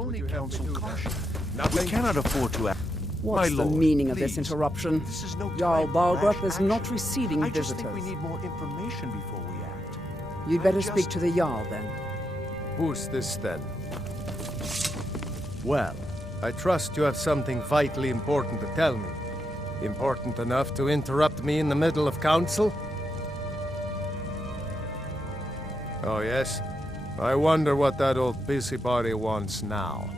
only counsel caution. Nothing? We cannot afford to act. What's the lord, meaning of this please. interruption? This is no Jarl time for Balgruth rash is not action. receiving I just visitors. think we need more information before we act. You'd better I speak just- to the Jarl, then. Who's this then? Well, I trust you have something vitally important to tell me. Important enough to interrupt me in the middle of council? Oh, yes? I wonder what that old busybody wants now.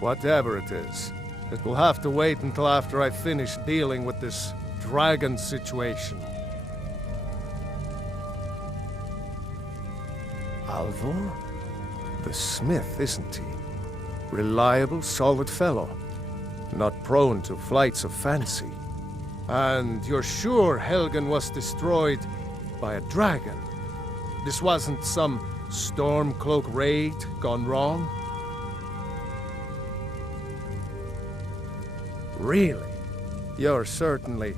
Whatever it is, it will have to wait until after I finish dealing with this dragon situation. Alvor? The smith, isn't he? Reliable, solid fellow. Not prone to flights of fancy. And you're sure Helgen was destroyed by a dragon? This wasn't some Stormcloak raid gone wrong? Really? You're certainly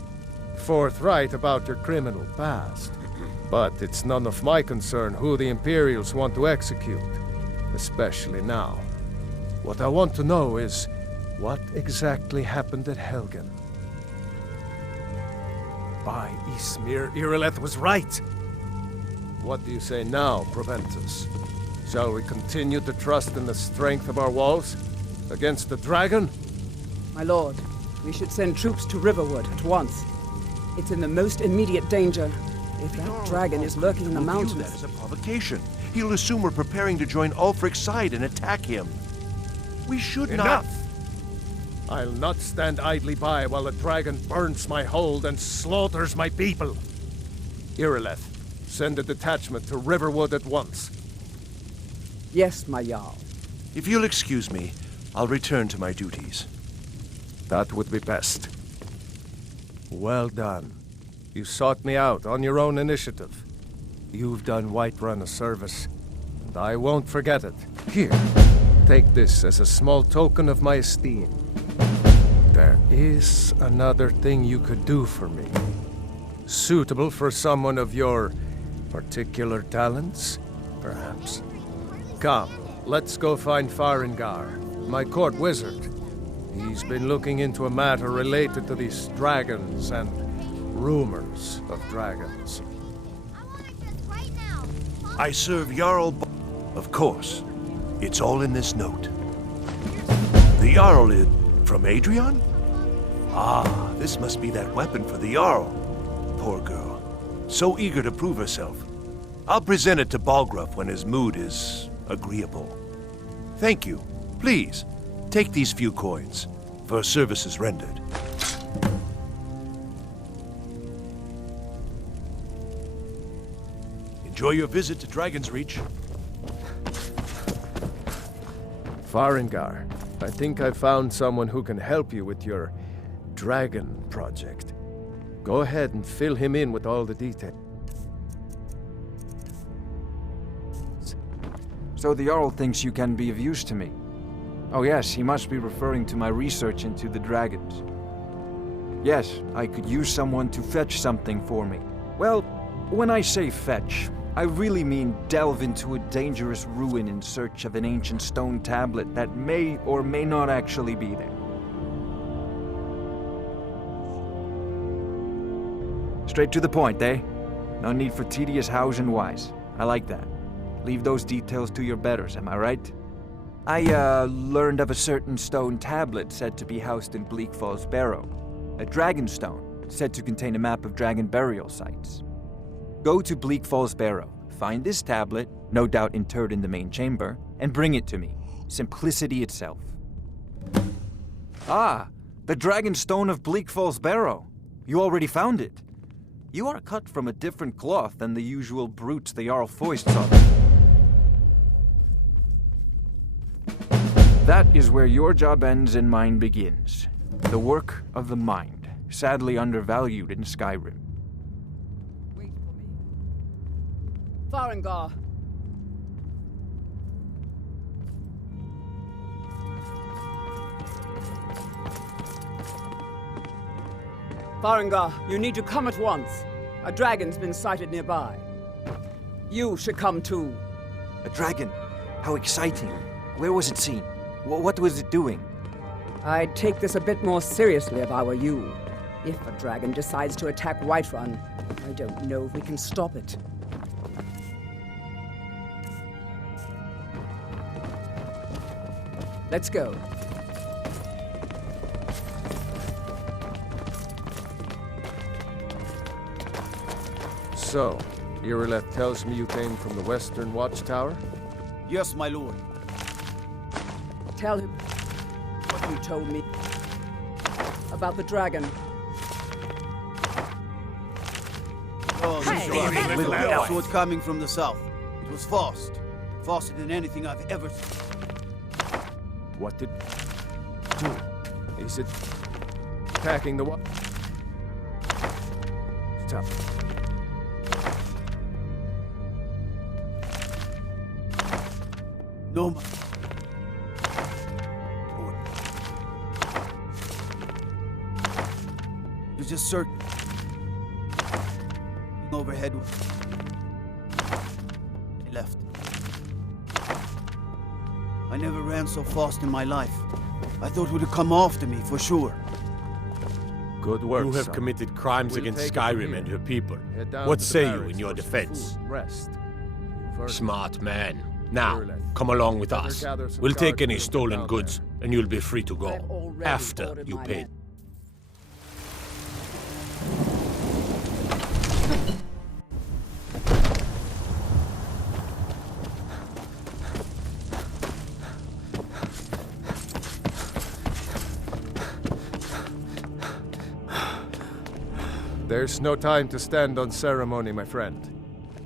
forthright about your criminal past. But it's none of my concern who the Imperials want to execute, especially now. What I want to know is, what exactly happened at Helgen? By Ysmir, Irileth was right! What do you say now, Proventus? Shall we continue to trust in the strength of our walls? Against the dragon? My lord, we should send troops to Riverwood at once. It's in the most immediate danger. If that dragon is lurking in the We'll view mountains... that as a provocation. He'll assume we're preparing to join Ulfric's side and attack him. We should not... Enough! I'll not stand idly by while the dragon burns my hold and slaughters my people. Irileth, send a detachment to Riverwood at once. Yes, my Jarl. If you'll excuse me, I'll return to my duties. That would be best. Well done. You sought me out on your own initiative. You've done Whiterun a service, and I won't forget it. Here, take this as a small token of my esteem. There is another thing you could do for me. Suitable for someone of your particular talents, perhaps. Come, let's go find Farengar, my court wizard. He's been looking into a matter related to these dragons and rumors of dragons. I serve Jarl Of course. It's all in this note. The Jarl is... from Adrian? Ah, this must be that weapon for the Jarl. Poor girl. So eager to prove herself. I'll present it to Balgruth when his mood is agreeable. Thank you. Please, take these few coins for services rendered. Enjoy your visit to Dragon's Reach. Farengar, I think I found someone who can help you with your dragon project. Go ahead and fill him in with all the details. So the Jarl thinks you can be of use to me. Oh yes, he must be referring to my research into the dragons. Yes, I could use someone to fetch something for me. Well, when I say fetch, I really mean delve into a dangerous ruin in search of an ancient stone tablet that may or may not actually be there. Straight to the point, eh? No need for tedious hows and whys. I like that. Leave those details to your betters, am I right? I, learned of a certain stone tablet said to be housed in Bleak Falls Barrow. A dragon stone, said to contain a map of dragon burial sites. Go to Bleak Falls Barrow, find this tablet, no doubt interred in the main chamber, and bring it to me. Simplicity itself. Ah, the dragon stone of Bleak Falls Barrow. You already found it. You are cut from a different cloth than the usual brutes the Jarl foists on. That is where your job ends and mine begins. The work of the mind, sadly undervalued in Skyrim. Wait for me. Farengar. Farengar, you need to come at once. A dragon's been sighted nearby. You should come too. A dragon? How exciting. Where was it seen? What was it doing? I'd take this a bit more seriously if I were you. If a dragon decides to attack Whiterun, I don't know if we can stop it. Let's go. So, Irileth tells me you came from the Western Watchtower? Yes, my lord. Tell him what you told me about the dragon. Oh, Hey, this little elf. sword coming from the south. It was fast. Faster than anything I've ever seen. What did... do? Is it... attacking the what? Stop. No, my lord. It was just certain. Overhead. He left. I never ran so fast in my life. I thought it would have come after me for sure. Good work, You have son. committed crimes We'll against take it from Skyrim here. and her people. Head down What to the say you barracks in your for some defense? food and rest. You've heard Smart man. Now, Irileth. come along with Better us. gather some We'll take guards any and stolen down goods, there. and you'll be free to I've go. already After ordered you my pay. men. There's no time to stand on ceremony, my friend.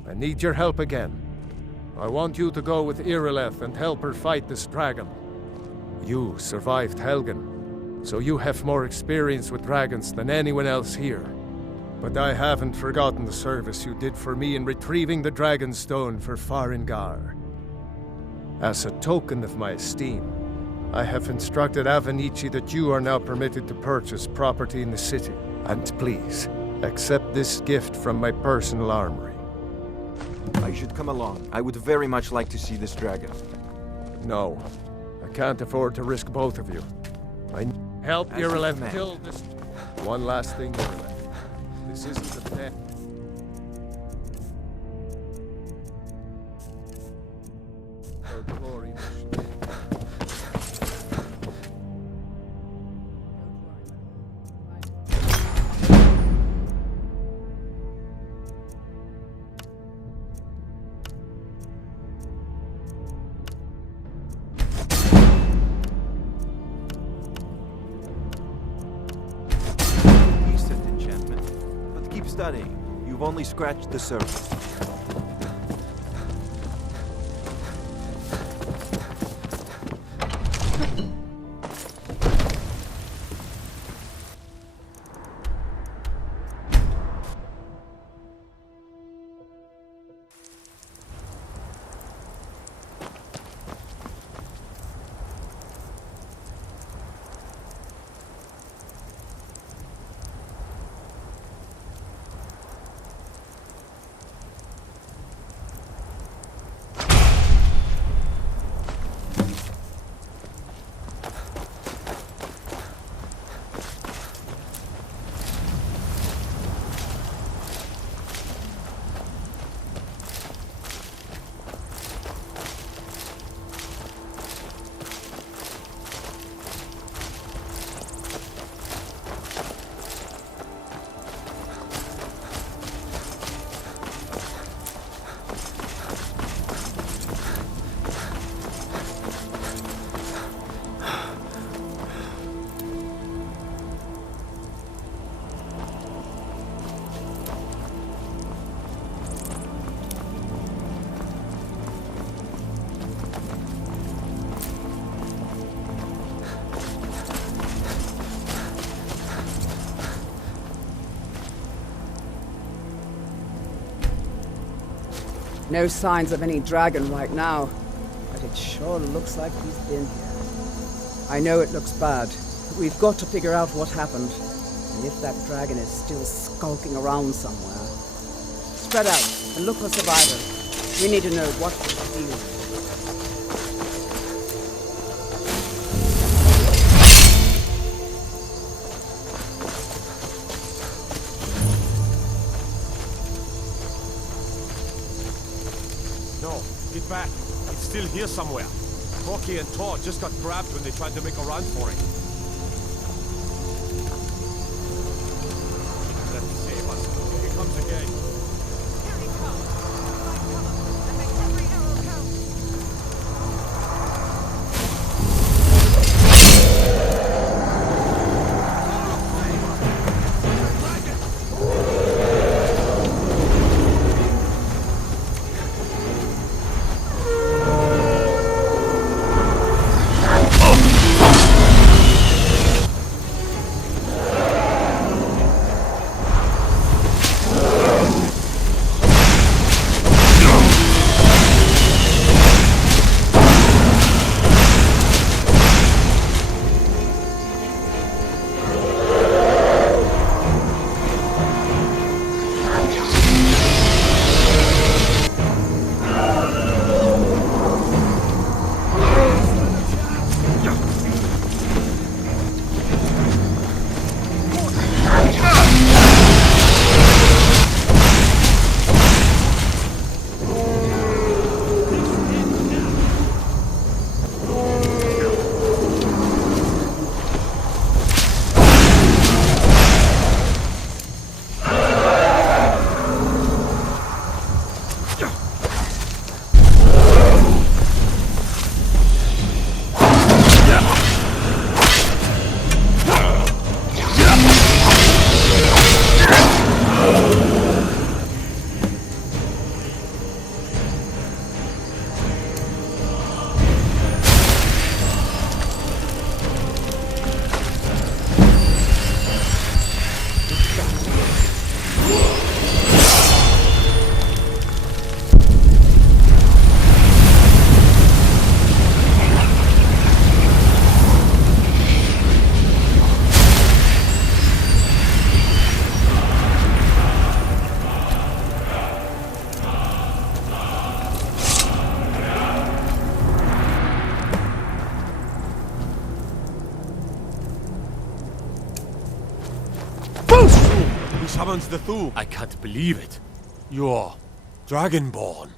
I need your help again. I want you to go with Irileth and help her fight this dragon. You survived Helgen, so you have more experience with dragons than anyone else here. But I haven't forgotten the service you did for me in retrieving the dragon stone for Farengar. As a token of my esteem, I have instructed Avenici that you are now permitted to purchase property in the city. And please, accept this gift from my personal armory. I should come along. I would very much like to see this dragon. No, I can't afford to risk both of you. I help As you Irileth command. kill this. One last thing, Irileth. This isn't a death. Her glory mission. Decent enchantment. But keep studying. You've only scratched the surface. No signs of any dragon right now, but it sure looks like he's been here. I know it looks bad, but we've got to figure out what happened, and if that dragon is still skulking around somewhere. Spread out and look for survivors. We need to know what to do. Get back. It's still here somewhere. Rocky and Tor just got grabbed when they tried to make a run for it. Let's save us. Here he comes again. Here he comes. Find cover and make every arrow count. He summons the Thu. I can't believe it. You're Dragonborn.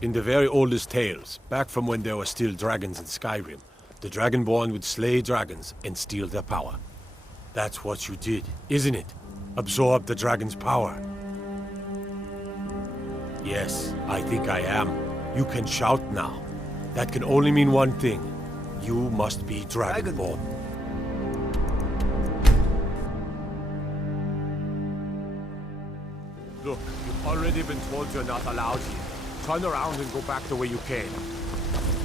In the very oldest tales, back from when there were still dragons in Skyrim, the Dragonborn would slay dragons and steal their power. That's what you did, isn't it? Absorb the dragon's power. Yes, I think I am. You can shout now. That can only mean one thing. You must be Dragonborn. Look, you've already been told you're not allowed here. Turn around and go back the way you came.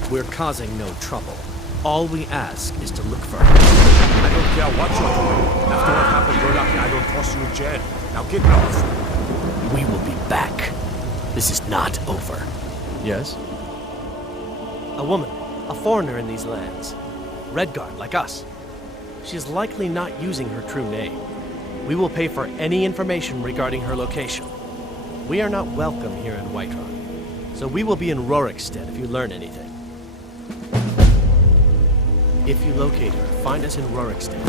We're causing no trouble. All we ask is to look for her. I don't care what you're doing. After what happened, you're lucky I don't toss you in jail. Now get lost. We will be back. This is not over. Yes? A woman, a foreigner in these lands. Redguard, like us. She is likely not using her true name. We will pay for any information regarding her location. We are not welcome here in Whiterun, so we will be in Rorikstead if you learn anything. If you locate her, find us in Rorikstead.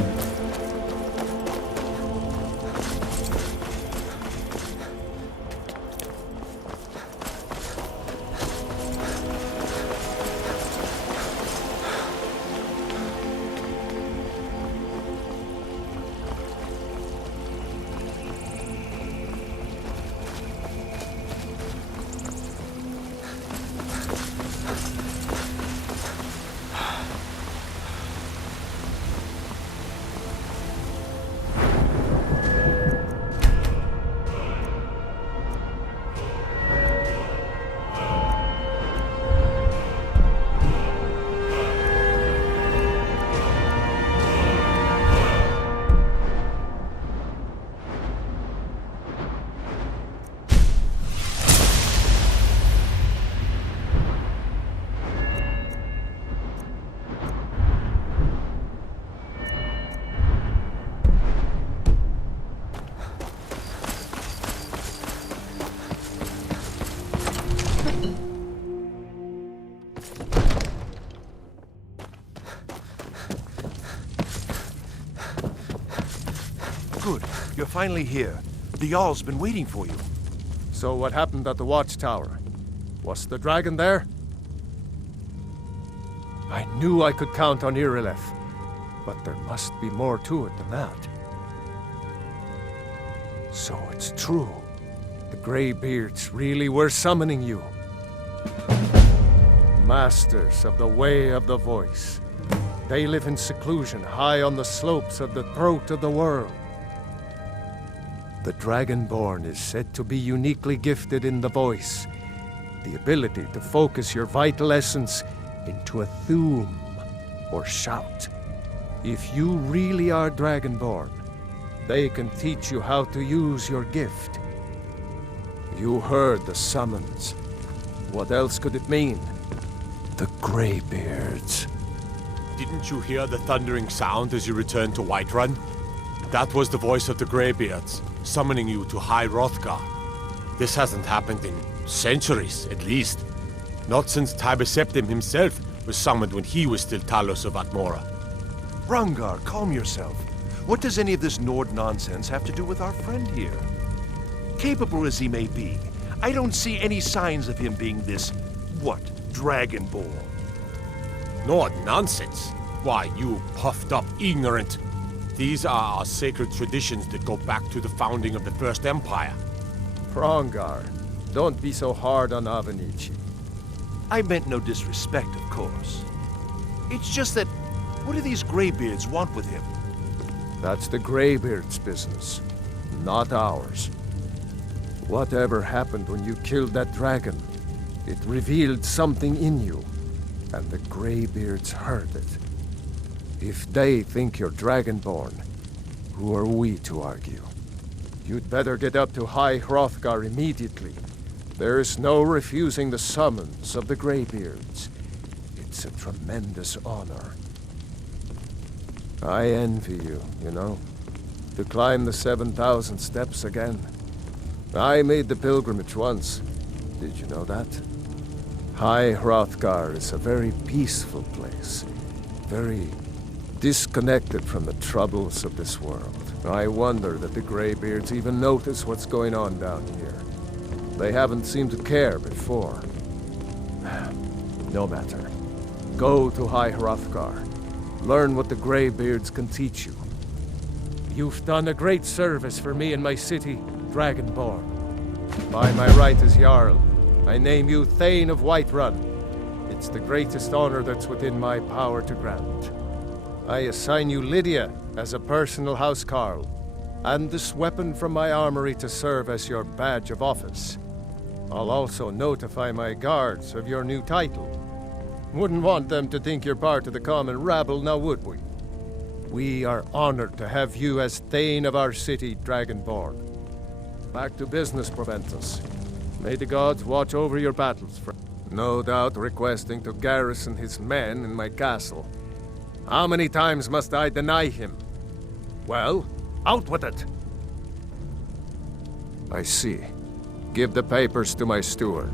Good. You're finally here. The Jarl's been waiting for you. So what happened at the watchtower? Was the dragon there? I knew I could count on Irileth, but there must be more to it than that. So it's true. The Greybeards really were summoning you. Masters of the Way of the Voice. They live in seclusion high on the slopes of the throat of the world. The Dragonborn is said to be uniquely gifted in the voice, the ability to focus your vital essence into a thum, or shout. If you really are Dragonborn, they can teach you how to use your gift. You heard the summons. What else could it mean? The Greybeards. Didn't you hear the thundering sound as you returned to Whiterun? That was the voice of the Greybeards, summoning you to High Hrothgar. This hasn't happened in centuries, at least. Not since Tiber Septim himself was summoned when he was still Talos of Atmora. Hrongar, calm yourself. What does any of this Nord nonsense have to do with our friend here? Capable as he may be, I don't see any signs of him being this, Dragonborn. Nord nonsense? Why, you puffed up ignorant. These are our sacred traditions that go back to the founding of the First Empire. Hrongar, don't be so hard on Avenici. I meant no disrespect, of course. It's just that, what do these Greybeards want with him? That's the Greybeards' business, not ours. Whatever happened when you killed that dragon, it revealed something in you, and the Greybeards heard it. If they think you're Dragonborn, who are we to argue? You'd better get up to High Hrothgar immediately. There's no refusing the summons of the Greybeards. It's a tremendous honor. I envy you, you know, to climb the 7,000 steps again. I made the pilgrimage once. Did you know that? High Hrothgar is a very peaceful place. Very disconnected from the troubles of this world. I wonder that the Greybeards even notice what's going on down here. They haven't seemed to care before. No matter. Go to High Hrothgar. Learn what the Greybeards can teach you. You've done a great service for me and my city, Dragonborn. By my right as Jarl, I name you Thane of Whiterun. It's the greatest honor that's within my power to grant. I assign you Lydia as a personal housecarl, and this weapon from my armory to serve as your badge of office. I'll also notify my guards of your new title. Wouldn't want them to think you're part of the common rabble, now would we? We are honored to have you as Thane of our city, Dragonborn. Back to business, Proventus. May the gods watch over your battles, friend. No doubt requesting to garrison his men in my castle. How many times must I deny him? Well, out with it! I see. Give the papers to my steward.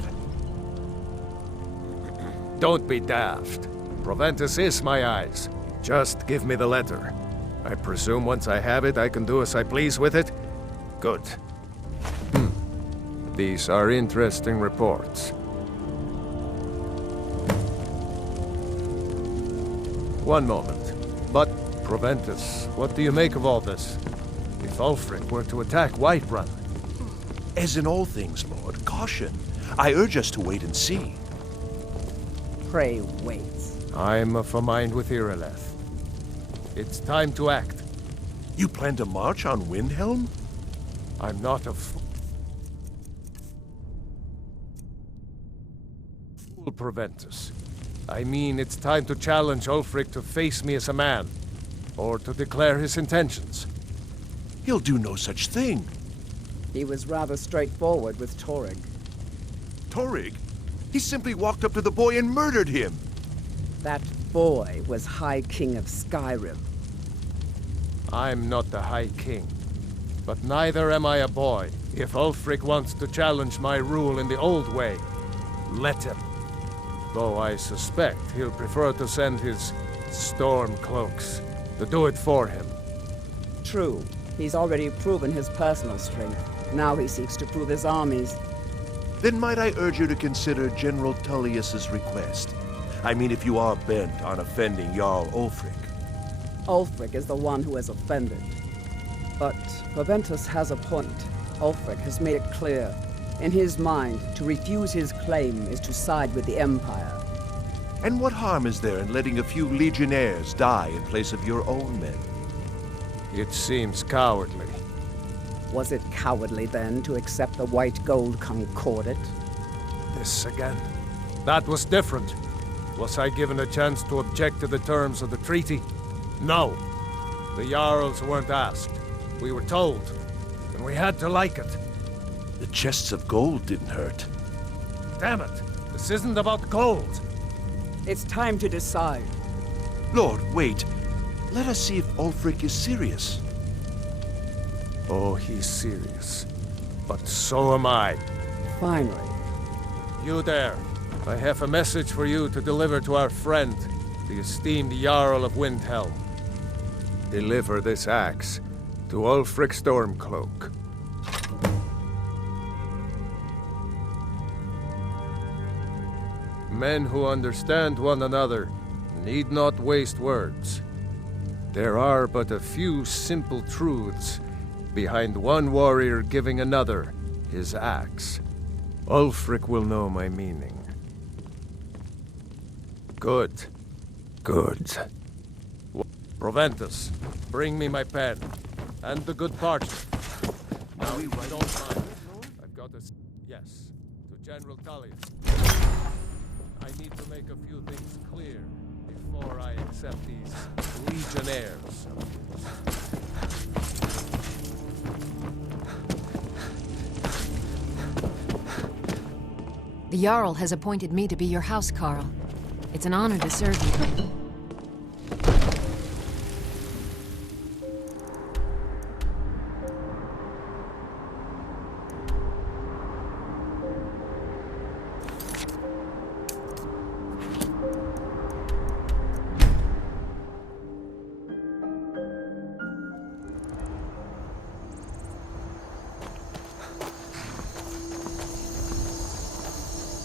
Don't be daft. Proventus is my eyes. Just give me the letter. I presume once I have it, I can do as I please with it? Good. These are interesting reports. One moment. But, Proventus, what do you make of all this? If Ulfric were to attack Whiterun? As in all things, Lord, caution. I urge us to wait and see. Pray wait. I'm of a mind with Irileth. It's time to act. You plan to march on Windhelm? I'm not a fool, Proventus. I mean, it's time to challenge Ulfric to face me as a man, or to declare his intentions. He'll do no such thing. He was rather straightforward with Torrig. Torrig? He simply walked up to the boy and murdered him. That boy was High King of Skyrim. I'm not the High King, but neither am I a boy. If Ulfric wants to challenge my rule in the old way, let him. Though I suspect he'll prefer to send his storm cloaks to do it for him. True. He's already proven his personal strength. Now he seeks to prove his armies. then might I urge you to consider General Tullius's request. I mean, if you are bent on offending Jarl Ulfric. Ulfric is the one who has offended. But Proventus has a point. Ulfric has made it clear. In his mind, to refuse his claim is to side with the Empire. And what harm is there in letting a few legionnaires die in place of your own men? It seems cowardly. Was it cowardly then to accept the white gold concordat? This again. That was different. Was I given a chance to object to the terms of the treaty? No. The Jarls weren't asked. We were told. And we had to like it. The chests of gold didn't hurt. Damn it! This isn't about gold! It's time to decide. Lord, wait. Let us see if Ulfric is serious. Oh, he's serious. But so am I. Finally. You there. I have a message for you to deliver to our friend, the esteemed Jarl of Windhelm. Deliver this axe to Ulfric Stormcloak. Men who understand one another need not waste words. There are but a few simple truths behind one warrior giving another his axe. Ulfric will know my meaning. Good. Good. Proventus, bring me my pen. And the good parchment. Now, if you don't mind, I've got a... Yes, to General Tullius. I need to make a few things clear before I accept these legionnaires. The Jarl has appointed me to be your housecarl. It's an honor to serve you.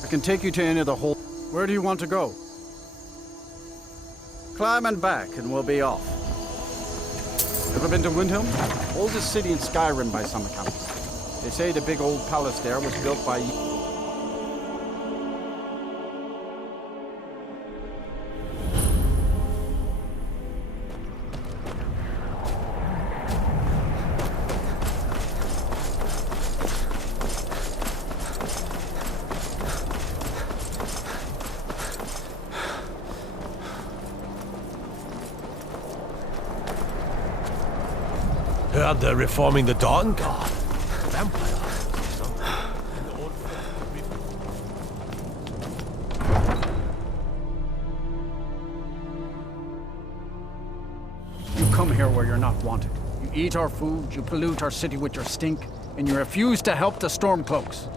I can take you to any of the hole. Where do you want to go? Climb and back, and we'll be off. Ever been to Windhelm? Oldest city in Skyrim by some accounts. They say the big old palace there was built by... Heard they're reforming the Dawn Guard. Vampire. You come here where you're not wanted. You eat our food, you pollute our city with your stink, and you refuse to help the Stormcloaks.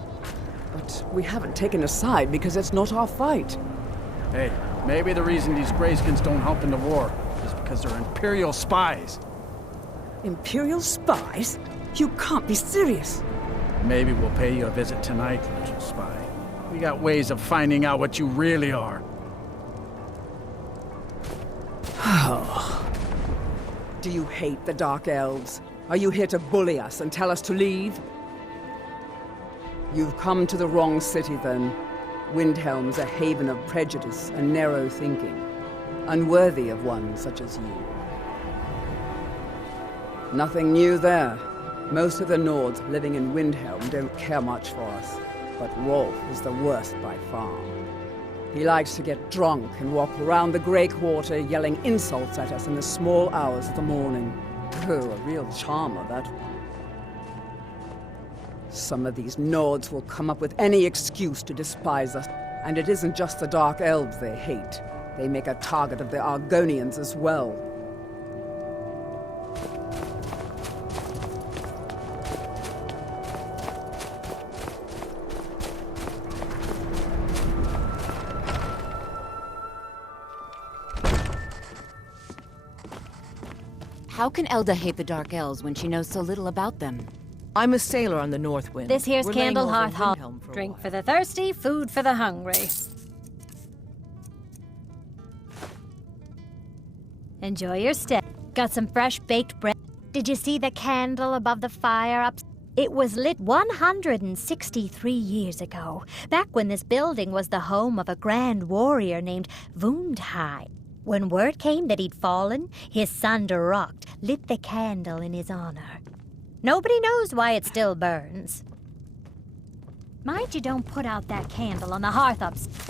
But we haven't taken a side because it's not our fight. Hey, maybe the reason these Greyskins don't help in the war is because they're Imperial spies. Imperial spies? You can't be serious. Maybe we'll pay you a visit tonight, little spy. We got ways of finding out what you really are. Do you hate the Dark Elves? Are you here to bully us and tell us to leave? You've come to the wrong city, then. Windhelm's a haven of prejudice and narrow thinking, unworthy of one such as you. Nothing new there. Most of the Nords living in Windhelm don't care much for us, but Rolf is the worst by far. He likes to get drunk and walk around the Grey Quarter yelling insults at us in the small hours of the morning. Oh, a real charmer, that one. Some of these Nords will come up with any excuse to despise us, and it isn't just the Dark Elves they hate. They make a target of the Argonians as well. How can Elda hate the Dark Elves when she knows so little about them? I'm a sailor on the North Wind. This here's We're laying Candle over in Hearth Hall. Windhelm for a Drink while. for the thirsty, food for the hungry. Enjoy your stay. Got some fresh baked bread. Did you see the candle above the fire up? It was lit 163 years ago, back when this building was the home of a grand warrior named Wundhai. When word came that he'd fallen, his son Durocht lit the candle in his honor. Nobody knows why it still burns. Mind you don't put out that candle on the hearth upstairs.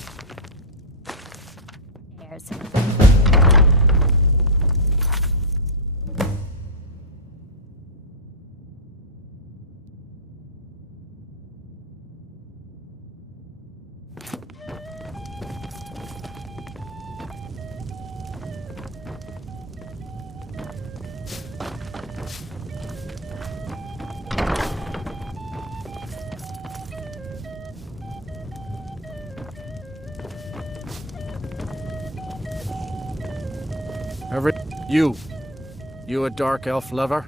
You a dark elf lover?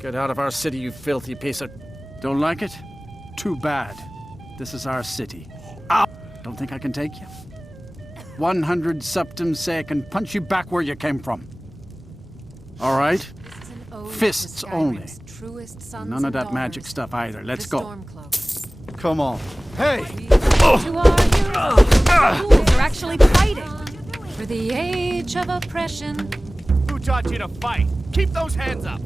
Get out of our city, you filthy piece of... Don't like it? Too bad. This is our city. Ow! Don't think I can take you? 100 septums say I can punch you back where you came from. All right? Fists only. None of that magic stuff either. Let's go. Come on. Hey! To our heroes, fools are actually fighting for the age of oppression. Who taught you to fight? Keep those hands up!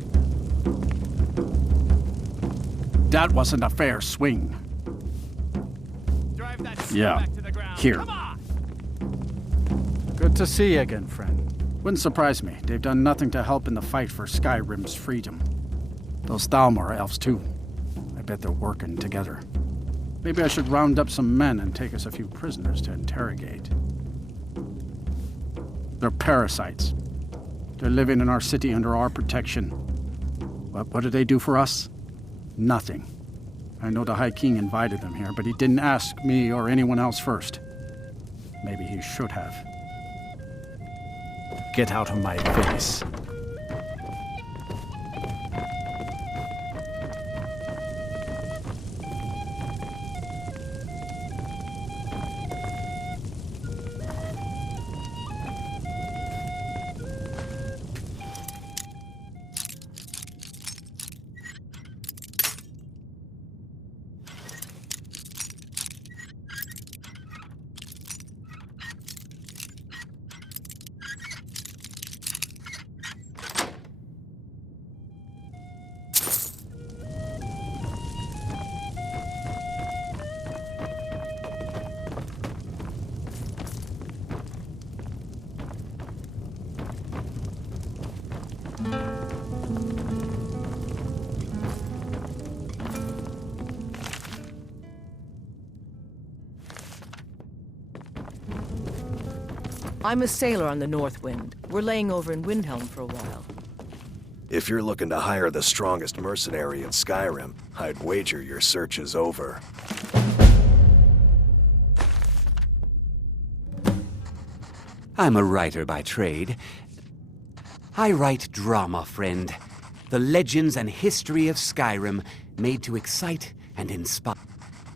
That wasn't a fair swing. Drive that Yeah. back to the ground. Here. Come on! Good to see you again, friend. Wouldn't surprise me. They've done nothing to help in the fight for Skyrim's freedom. Those Thalmor elves, too. I bet they're working together. Maybe I should round up some men and take us a few prisoners to interrogate. They're parasites. They're living in our city under our protection. What do they do for us? Nothing. I know the High King invited them here, but he didn't ask me or anyone else first. Maybe he should have. Get out of my face. I'm a sailor on the North Wind. We're laying over in Windhelm for a while. If you're looking to hire the strongest mercenary in Skyrim, I'd wager your search is over. I'm a writer by trade. I write drama, friend. The legends and history of Skyrim made to excite and inspire.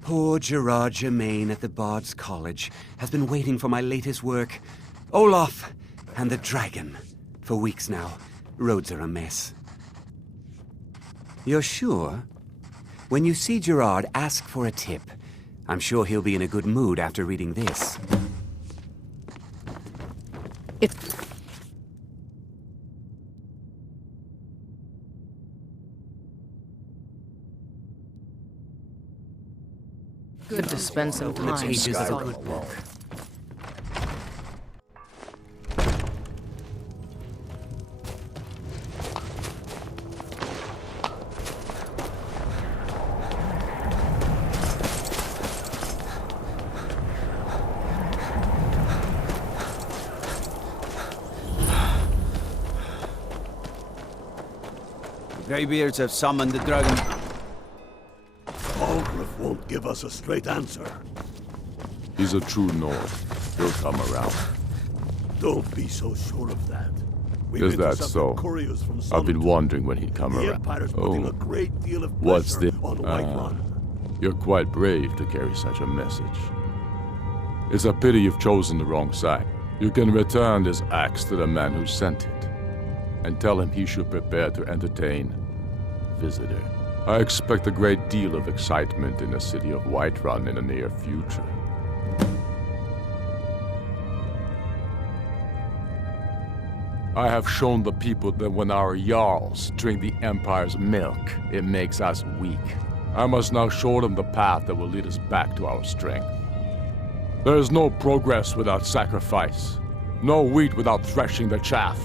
Poor Gerard Germain at the Bard's College has been waiting for my latest work, Olaf and the Dragon, for weeks now. Roads are a mess. You're sure? When you see Gerard, ask for a tip. I'm sure he'll be in a good mood after reading this. Good to spend some time. pages of Skyrim good alone. Greybeards have summoned the dragon. Algriff won't give us a straight answer. He's a true Nord. He'll come around. Don't be so sure of that. Is that so? I've been wondering when he'd come around. What's this? You're quite brave to carry such a message. It's a pity you've chosen the wrong side. You can return this axe to the man who sent it, and tell him he should prepare to entertain visitor. I expect a great deal of excitement in the city of Whiterun in the near future. I have shown the people that when our Jarls drink the Empire's milk, it makes us weak. I must now show them the path that will lead us back to our strength. There is no progress without sacrifice, no wheat without threshing the chaff.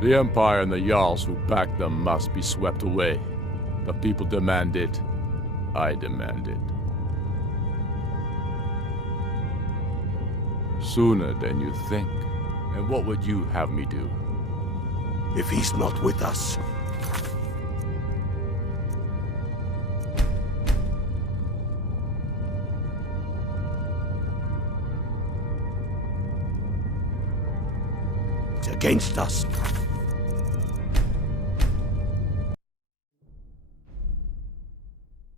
The Empire and the Jarls who back them must be swept away. The people demand it. I demand it. Sooner than you think. And what would you have me do? If he's not with us, it's against us.